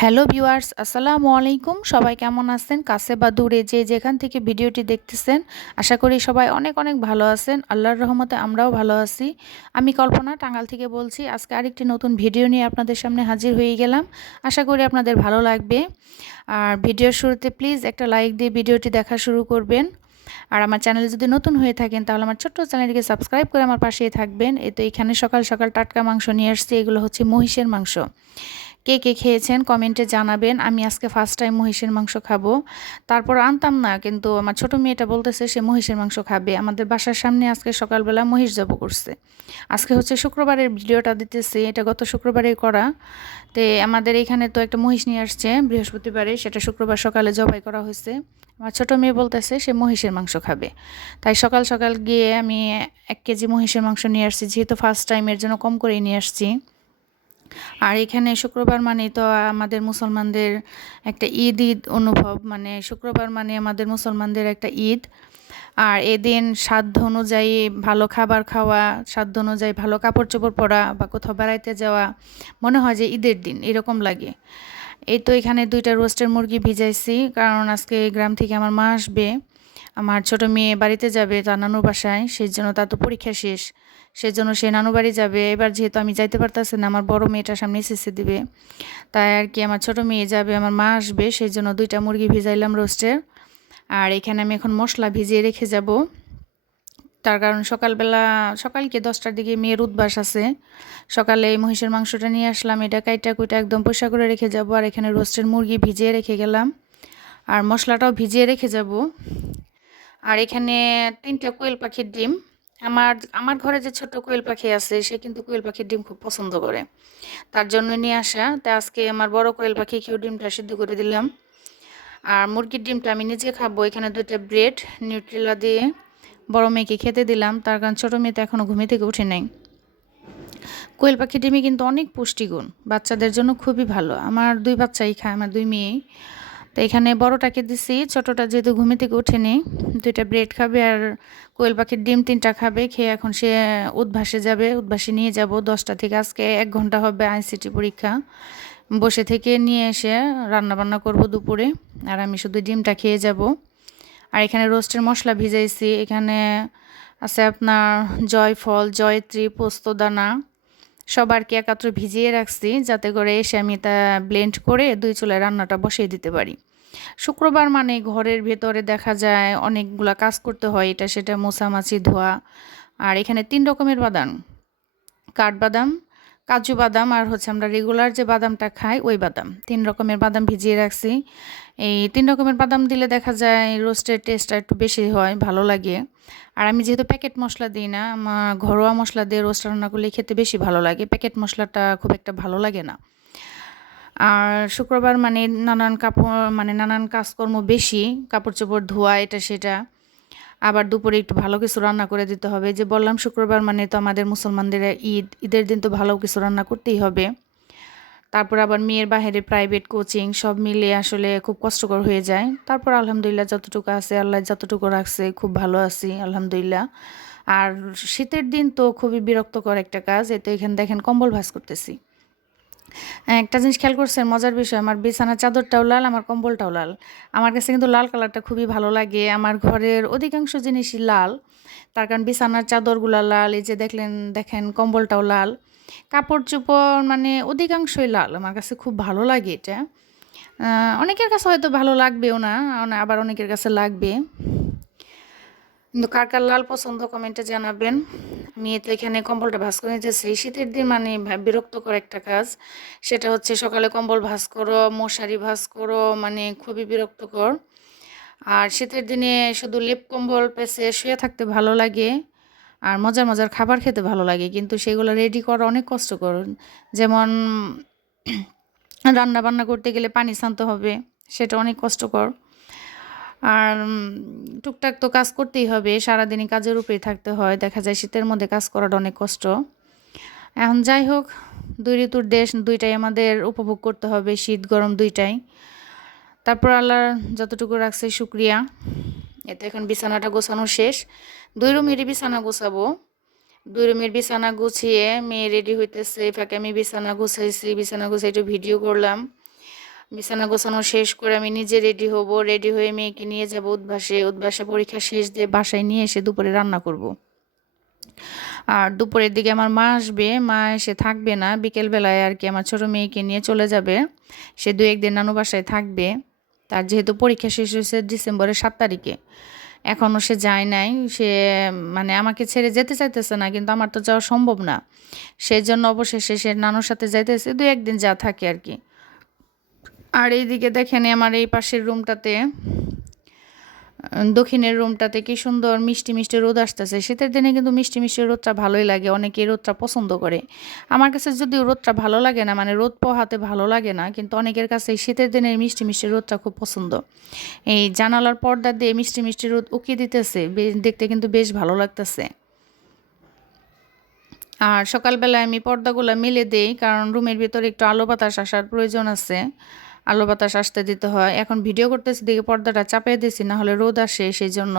Hello viewers, আসসালামু আলাইকুম। সবাই কেমন আছেন? কাছে বা দূরে যে যেখান থেকে ভিডিওটি দেখতেছেন, আশা করি সবাই অনেক অনেক ভালো আছেন। আল্লাহর রহমতে আমরাও ভালো আছি। আমি কল্পনা টাঙ্গাল থেকে বলছি, আজকে আরেকটি নতুন ভিডিও নিয়ে আপনাদের সামনে হাজির হয়ে গেলাম। আশা করি আপনাদের ভালো লাগবে। আর ভিডিওর শুরুতে প্লিজ একটা লাইক দিয়ে ভিডিওটি দেখা শুরু করবেন। আর আমার চ্যানেলে যদি নতুন হয়ে থাকেন, তাহলে আমার ছোট্ট চ্যানেলটিকে সাবস্ক্রাইব করে আমার পাশেই থাকবেন। এই তো এখানে সকাল সকাল টাটকা মাংস নিয়ে আসছি, এগুলো হচ্ছে মহিষের মাংস। কে কে খেয়েছেন কমেন্টে জানাবেন। আমি আজকে ফার্স্ট টাইম মহিষের মাংস খাব। তারপর আনতাম না, কিন্তু আমার ছোটো মেয়েটা বলতেছে সে মহিষের মাংস খাবে। আমাদের বাসার সামনে আজকে সকালবেলা মহিষ জব করছে। আজকে হচ্ছে শুক্রবারের ভিডিওটা দিতেছে, এটা গত শুক্রবারে করা। তে আমাদের এখানে তো একটা মহিষ নিয়ে আসছে, বৃহস্পতিবারে সেটা শুক্রবার সকালে জবাই করা হয়েছে। আমার ছোটো মেয়ে বলতেছে সে মহিষের মাংস খাবে। তাই সকাল সকাল গিয়ে আমি এক কেজি মহিষের মাংস নিয়ে আসছি, যেহেতু ফার্স্ট টাইমের জন্য কম করেই নিয়ে আসছি। আর এখানে শুক্রবার মানে তো আমাদের মুসলমানদের একটা ঈদ ঈদ অনুভব। মানে শুক্রবার মানে আমাদের মুসলমানদের একটা ঈদ। আর এদিন সাধ্য অনুযায়ী ভালো খাবার খাওয়া, সাধ্য অনুযায়ী ভালো কাপড় চোপড় পরা বা কোথাও বেড়াইতে যাওয়া, মনে হয় যে ঈদের দিন, এরকম লাগে। এই তো এখানে দুইটা রোস্টের মুরগি ভিজাইছি, কারণ আজকে গ্রাম থেকে আমার মা আসবে। আমার ছোট মেয়ে বাড়িতে যাবে তার নানুর বাসায়, সেই জন্য তার তো পরীক্ষা শেষ। সেজন্য সে নানু বাড়ি যাবে। এবার যেহেতু আমি যাইতে পারতেছি না, আমার বড় মেয়েটার সামনে এসেসি দিবে। তাই আর কি আমার ছোট মেয়ে যাবে, আমার মা আসবে সেই জন্য দুইটা মুরগি ভিজাইলাম রোস্টের আর এখানে আমি এখন মশলা ভিজিয়ে রেখে যাব। তার কারণ সকালবেলা, সকালকে দশটার দিকে মেয়ের উদ্বাস আছে। সকালে এই মহিষের মাংসটা নিয়ে আসলাম, এটা কাইটা কুইটা একদম পয়সা করে রেখে যাব। আর এখানে রোস্টের মুরগি ভিজিয়ে রেখে গেলাম। আর মশলাটাও ভিজিয়ে রেখে যাব। আর এখানে তিনটা কোয়েল পাখির ডিম। আমার আমার ঘরে যে ছোট কোয়েল পাখি আছে, সে কিন্তু কোয়েল পাখির ডিম খুব পছন্দ করে। তার জন্য নিয়ে আসা। তাই আজকে আমার বড় কোয়েল পাখি কেউ ডিমটা সিদ্ধ করে দিলাম। আর মুরগির ডিমটা আমি নিজে খাব। এখানে দুইটা ব্রেড, নিউট্রিলা দিয়ে বড় মেয়েকে খেতে দিলাম। তার কারণ ছোটো মেয়ে তো এখনও ঘুমে থেকে উঠে নেই। কোয়েল পাখি ডিমে কিন্তু অনেক পুষ্টিগুণ। বাচ্চাদের জন্য খুবই ভালো। আমার দুই বাচ্চাই খায়, আমার দুই মেয়েই। তো এখানে বড়টাকে দিছি, ছোটোটা যেহেতু ঘুমে থেকে ওঠেনি, দুইটা ব্রেড খাবে আর কোয়েল পাখির ডিম তিনটা খাবে, খেয়ে এখন সে উদ্ভাসে যাবে, উদ্ভাসে নিয়ে যাব। দশটা থেকে আজকে এক ঘণ্টা হবে আইসিটি পরীক্ষা। বসে থেকে নিয়ে এসে রান্না বান্না করব দুপুরে, আর আমি শুধু ডিমটা খেয়ে যাব। আর এখানে রোস্টের মশলা ভিজাইছি, এখানে আছে আপনার জয়ফল, জয়ত্রী পোস্তদানা সবার কি একাত্র ভিজিয়ে রাখছি যাতে করে এসে আমি তা ব্লেন্ড করে দুই চুলায় রান্নাটা বসিয়ে দিতে পারি। শুক্রবার মানে ঘরের ভেতরে দেখা যায় অনেকগুলা কাজ করতে হয়, এটা সেটা মোছামাছি ধোয়া, আর এখানে তিন রকমের বাদাম। কাঠবাদাম কাজু বাদাম আর হচ্ছে আমরা রেগুলার যে বাদামটা খাই, ওই বাদাম। তিন রকমের বাদাম ভিজিয়ে রাখছি। এই তিন রকমের বাদাম দিলে দেখা যায় রোস্টের টেস্টটা একটু বেশি হয়, ভালো লাগে। আর আমি যেহেতু প্যাকেট মশলা দিই না আমার ঘরোয়া মশলা দিয়ে রোস্ট রান্না করলে খেতে বেশি ভালো লাগে। প্যাকেট মশলাটা খুব একটা ভালো লাগে না। আর শুক্রবার মানে নানান কাপড় মানে নানান কাজকর্ম বেশি, কাপড় চোপড় ধোয়া, এটা সেটা। আবার দুপুরে একটু ভালো কিছু রান্না করে দিতে হবে। যে বললাম শুক্রবার মানে তো আমাদের মুসলমানদের ঈদ, ঈদের দিন তো ভালো কিছু রান্না করতেই হবে। তারপর আবার মেয়ের বাহিরে প্রাইভেট কোচিং সব মিলে আসলে খুব কষ্টকর হয়ে যায়। তারপর আলহামদুলিল্লাহ যতটুকু আছে, আল্লাহ যতটুকু রাখছে, খুব ভালো আছি, আলহামদুলিল্লাহ। আর শীতের দিন তো খুবই বিরক্তকর একটা কাজ এতে এখানে দেখেন কম্বল ভাস করতেছি। একটা জিনিস খেয়াল করছেন, মজার বিষয়, আমার বিছানার চাদরটাও লাল, আমার কম্বলটাও লাল। আমার কাছে কিন্তু লাল কালারটা খুবই ভালো লাগে। আমার ঘরের অধিকাংশ জিনিসই লাল। তার কারণ বিছানার চাদরগুলো লাল, এই যে দেখলেন, দেখেন, কম্বলটাও লাল। কাপড় চোপড় মানে অধিকাংশই লাল, আমার কাছে খুব ভালো লাগে এটা। অনেকের কাছে হয়তো ভালো লাগবেও না আবার অনেকের কাছে লাগবে। কিন্তু কার কার লাল পছন্দ কমেন্টে জানাবেন। আমি এখানে কম্বলটা ভাস করে নিতেছি শীতের দিন মানে বিরক্তকর একটা কাজ। সেটা হচ্ছে সকালে কম্বল ভাস করো, মশারি ভাস করো মানে খুবই বিরক্তকর। আর শীতের দিনে শুধু লেপ কম্বল পেছে শুয়ে থাকতে ভালো লাগে আর মজার মজার খাবার খেতে ভালো লাগে। কিন্তু সেগুলো রেডি করা অনেক কষ্টকর। যেমন রান্না বান্না করতে গেলে পানি শান্ত হবে, সেটা অনেক কষ্টকর। আর টুকটাক তো কাজ করতেই হবে, সারাদিনই কাজের উপরেই থাকতে হয়। দেখা যায় শীতের মধ্যে কাজ করাটা অনেক কষ্ট। এখন যাই হোক, দুই ঋতুর দেশ, দুইটাই আমাদের উপভোগ করতে হবে, শীত গরম দুইটাই। তারপর আল্লাহ যতটুকু রাখছে শুক্রিয়া। এতে এখন বিছানাটা গোছানো শেষ। দুই রুমেরই বিছানা গোছাবো। দুই রুমের বিছানা গুছিয়ে মেয়ে রেডি হইতেছে, ফাঁকে আমি বিছানা গুছাইছি, বিছানা গুছাই একটু ভিডিও করলাম। বিছানা গোছানো শেষ করে আমি নিজে রেডি হব রেডি হয়ে মেয়েকে নিয়ে যাব উদ্ভাসে উদ্ভাসে পরীক্ষা শেষ দিয়ে বাসায় নিয়ে এসে দুপুরে রান্না করব। আর দুপুরের দিকে আমার মা আসবে, মা এসে থাকবে না। বিকেলবেলায় আর কি আমার ছোটো মেয়েকে নিয়ে চলে যাবে। সে দু একদিন নানু বাসায় থাকবে। তার যেহেতু পরীক্ষা শেষ হয়েছে ডিসেম্বরের সাত তারিখে। এখনও সে যায় নাই। সে মানে আমাকে ছেড়ে যেতে চাইতেছে না, কিন্তু আমার তো যাওয়া সম্ভব না। সেই জন্য অবশেষে সে নানুর সাথে যাইতেছে। দু একদিন যা থাকে আর কি। আর এইদিকে দেখেন আমার এই পাশের রুমটাতে, দক্ষিণের রুমটাতে কি সুন্দর মিষ্টি মিষ্টি রোদ আসতেছে। শীতের দিনে কিন্তু মিষ্টি মিষ্টি রোদটা ভালোই লাগে অনেকে রোদটা পছন্দ করে। আমার কাছে যদিও রোদটা ভালো লাগে না মানে রোদ পোহাতে ভালো লাগে না, কিন্তু অনেকের কাছে শীতের দিনের মিষ্টি মিষ্টি রোদটা খুব পছন্দ। এই জানালার পর্দা দিয়ে মিষ্টি মিষ্টি রোদ উকিয়ে দিতেছে দেখতে কিন্তু বেশ ভালো লাগতেছে। আর সকালবেলায় আমি পর্দাগুলো মেলে দিই, কারণ রুমের ভিতরে একটু আলো বাতাস আসার প্রয়োজন আছে। আলো বাতাস আসতে দিতে হয়। এখন ভিডিও করতেছি দিকে পর্দাটা চাপিয়ে দিয়েছি না হলে রোদ আসে সেই জন্য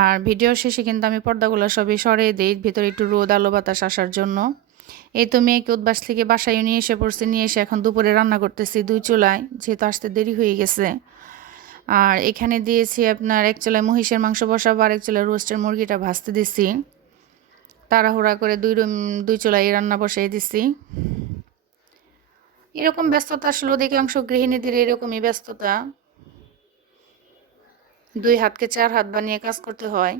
আর ভিডিও শেষে কিন্তু আমি পর্দাগুলো সবই সরিয়ে দিই, ভিতরে একটু রোদ, আলো বাতাস আসার জন্য। এই তো মেয়েকে উদ্বাস থেকে বাসায় নিয়ে এসে পড়ছি, নিয়ে এসে এখন দুপুরে রান্না করতেছি দুই চুলায়, যেহেতু আসতে দেরি হয়ে গেছে। আর এখানে দিয়েছি আপনার এক চুলায় মহিষের মাংস বসাবো আর এক চুলায় রোস্টের মুরগিটা ভাজতে দিছি। তাড়াহুড়া করে দুই রুম, দুই চুলায় রান্না বসাই দিছি। এরকম ব্যস্ততা আসলে অধিকাংশ গৃহিণীদের এরকমই ব্যস্ততা। দুই হাতকে চার হাত বানিয়ে কাজ করতে হয়।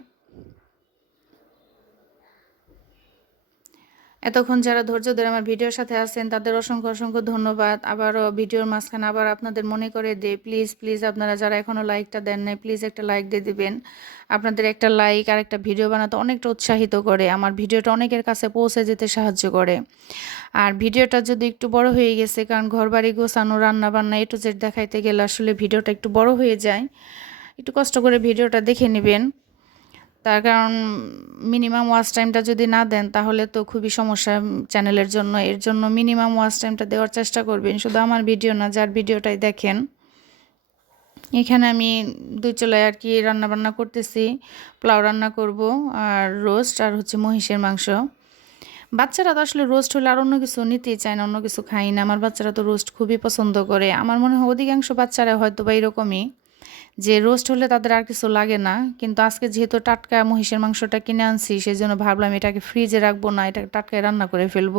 এতক্ষণ যারা ধৈর্য ধরে আমার ভিডিওর সাথে আছেন, তাদের অসংখ্য অসংখ্য ধন্যবাদ। আবারও ভিডিওর মাঝখানে আবার আপনাদের মনে করে দে প্লিজ প্লিজ আপনারা যারা এখনও লাইকটা দেন নাই প্লিজ একটা লাইক দিয়ে দিবেন। আপনাদের একটা লাইক আর একটা ভিডিও বানাতে অনেকটা উৎসাহিত করে, আমার ভিডিওটা অনেকের কাছে পৌঁছে যেতে সাহায্য করে। আর ভিডিওটা যদি একটু বড় হয়ে গেছে, কারণ ঘর বাড়ি গোছানো রান্না বান্না এটু জেড দেখাইতে গেলে আসলে ভিডিওটা একটু বড় হয়ে যায়, একটু কষ্ট করে ভিডিওটা দেখে নেবেন। তার কারণ মিনিমাম ওয়াচ টাইমটা যদি না দেন, তাহলে তো খুবই সমস্যা চ্যানেলের জন্য। এর জন্য মিনিমাম ওয়াচ টাইমটা দেওয়ার চেষ্টা করবেন। শুধু আমার ভিডিও না, যার ভিডিওটাই দেখেন। এখানে আমি দুই চলায় আর কি রান্না বান্না করতেছি। পোলাও রান্না করব আর রোস্ট আর হচ্ছে মহিষের মাংস। বাচ্চারা তো আসলে রোস্ট হলে আর অন্য কিছু নিতেই চায় না, অন্য কিছু খাই না। আমার বাচ্চারা তো রোস্ট খুবই পছন্দ করে। আমার মনে হয় অধিকাংশ বাচ্চারা হয়তো বা এরকমই। যে রোস্ট হলে তাদের আর কিছু লাগে না। কিন্তু আজকে যেহেতু টাটকা মহিষের মাংসটা কিনে আনছি সেই জন্য ভাবলাম এটাকে ফ্রিজে রাখব না এটা টাটকায় রান্না করে ফেলব।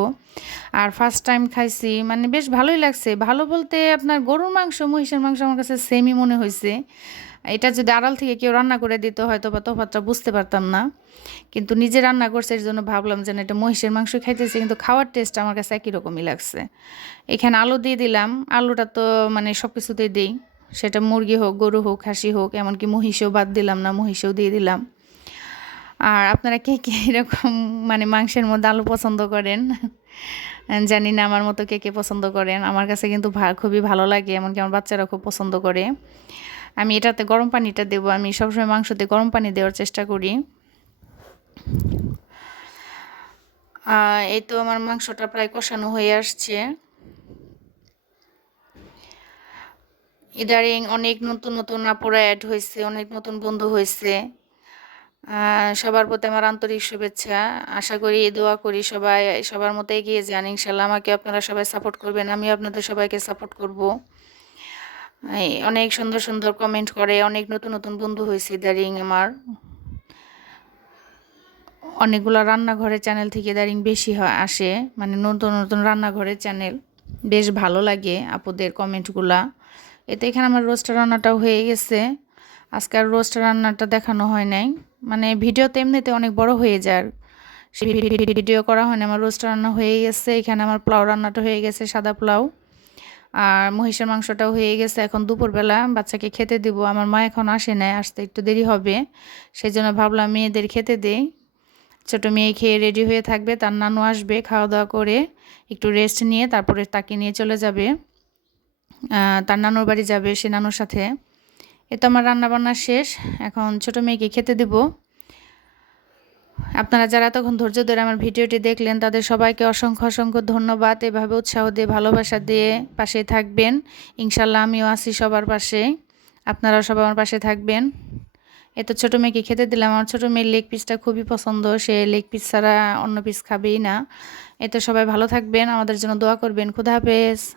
আর ফার্স্ট টাইম খাইছি মানে বেশ ভালোই লাগছে। ভালো বলতে আপনার গরুর মাংস, মহিষের মাংস আমার কাছে সেমই মনে হয়েছে এটা যদি আড়াল থেকে কেউ রান্না করে দিত হয়তো বা তফাতটা বুঝতে পারতাম না। কিন্তু নিজে রান্না করছে এর জন্য ভাবলাম যে এটা মহিষের মাংস খাইতেছে, কিন্তু খাওয়ার টেস্ট আমার কাছে একই রকমই লাগছে। এখানে আলু দিয়ে দিলাম। আলুটা তো মানে সব কিছুতেই দিই। সেটা মুরগি হোক, গরু হোক খাসি হোক, এমনকি মহিষেও বাদ দিলাম না, মহিষেও দিয়ে দিলাম। আর আপনারা কে কে এরকম মানে মাংসের মধ্যে আলু পছন্দ করেন? জানি না আমার মতো কে কে পছন্দ করেন। আমার কাছে কিন্তু খুবই ভালো লাগে, এমনকি আমার বাচ্চারা খুব পছন্দ করে। আমি এটাতে গরম পানিটা দেবো, আমি সবসময় মাংসতে গরম পানি দেওয়ার চেষ্টা করি। এই তো আমার মাংসটা প্রায় কষানো হয়ে আসছে। ইদারিং অনেক নতুন নতুন আপুরা অ্যাড হয়েছে, অনেক নতুন বন্ধু হয়েছে। সবার প্রতি আমার আন্তরিক শুভেচ্ছা। আশা করি, দোয়া করি সবাই, সবার মতো এগিয়ে যান। ইনশাল্লাহ আমাকে আপনারা সবাই সাপোর্ট করবেন আমি আপনাদের সবাইকে সাপোর্ট করব। অনেক সুন্দর সুন্দর কমেন্ট করে, অনেক নতুন নতুন বন্ধু হয়েছে ইদারিং আমার। অনেকগুলো রান্নাঘরের চ্যানেল থেকে ইদারিং বেশি হয় আসে। মানে নতুন নতুন রান্নাঘরের চ্যানেল বেশ ভালো লাগে আপুদের কমেন্টগুলা এতে এখানে আমার রোস্ট রান্নাটাও হয়ে গেছে। আজকে আর রোস্ট রান্নাটা দেখানো হয় নাই। মানে ভিডিওতে এমনিতে অনেক বড় হয়ে যায় সেই ভিডিও করা হয়নি আমার রোস্ট রান্না হয়ে গেছে। এখানে আমার পোলাও রান্নাটা হয়ে গেছে, সাদা পোলাও। আর মহিষের মাংসটাও হয়ে গেছে এখন দুপুরবেলা। বাচ্চাকে খেতে দিব। আমার মা এখন আসে নাই। আসতে একটু দেরি হবে। সেই জন্য ভাবলাম মেয়েদের খেতে দেই। ছোটো মেয়ে খেয়ে রেডি হয়ে থাকবে। তার নানু আসবে খাওয়া দাওয়া করে। একটু রেস্ট নিয়ে তারপরে তাকে নিয়ে চলে যাবে। তার নানুর বাড়ি যাবে সে নানুর সাথে। এ তো আমার রান্নাবান্না শেষ। এখন ছোট মেয়েকে খেতে দেব। আপনারা যারা তখন ধৈর্য ধরে আমার ভিডিওটি দেখলেন, তাদের সবাইকে অসংখ্য অসংখ্য ধন্যবাদ। এভাবে উৎসাহ দিয়ে, ভালোবাসা দিয়ে পাশে থাকবেন। ইনশাল্লাহ আমিও আছি সবার পাশে। আপনারাও সবাই আমার পাশে থাকবেন। এত ছোটো মেয়েকে খেতে দিলাম। আমার ছোটো মেয়ের লেগ পিসটা খুবই পছন্দ। সে লেগ পিস ছাড়া অন্য পিস খাবেই না। এতে সবাই ভালো থাকবেন। আমাদের জন্য দোয়া করবেন। খুদা হাফেজ।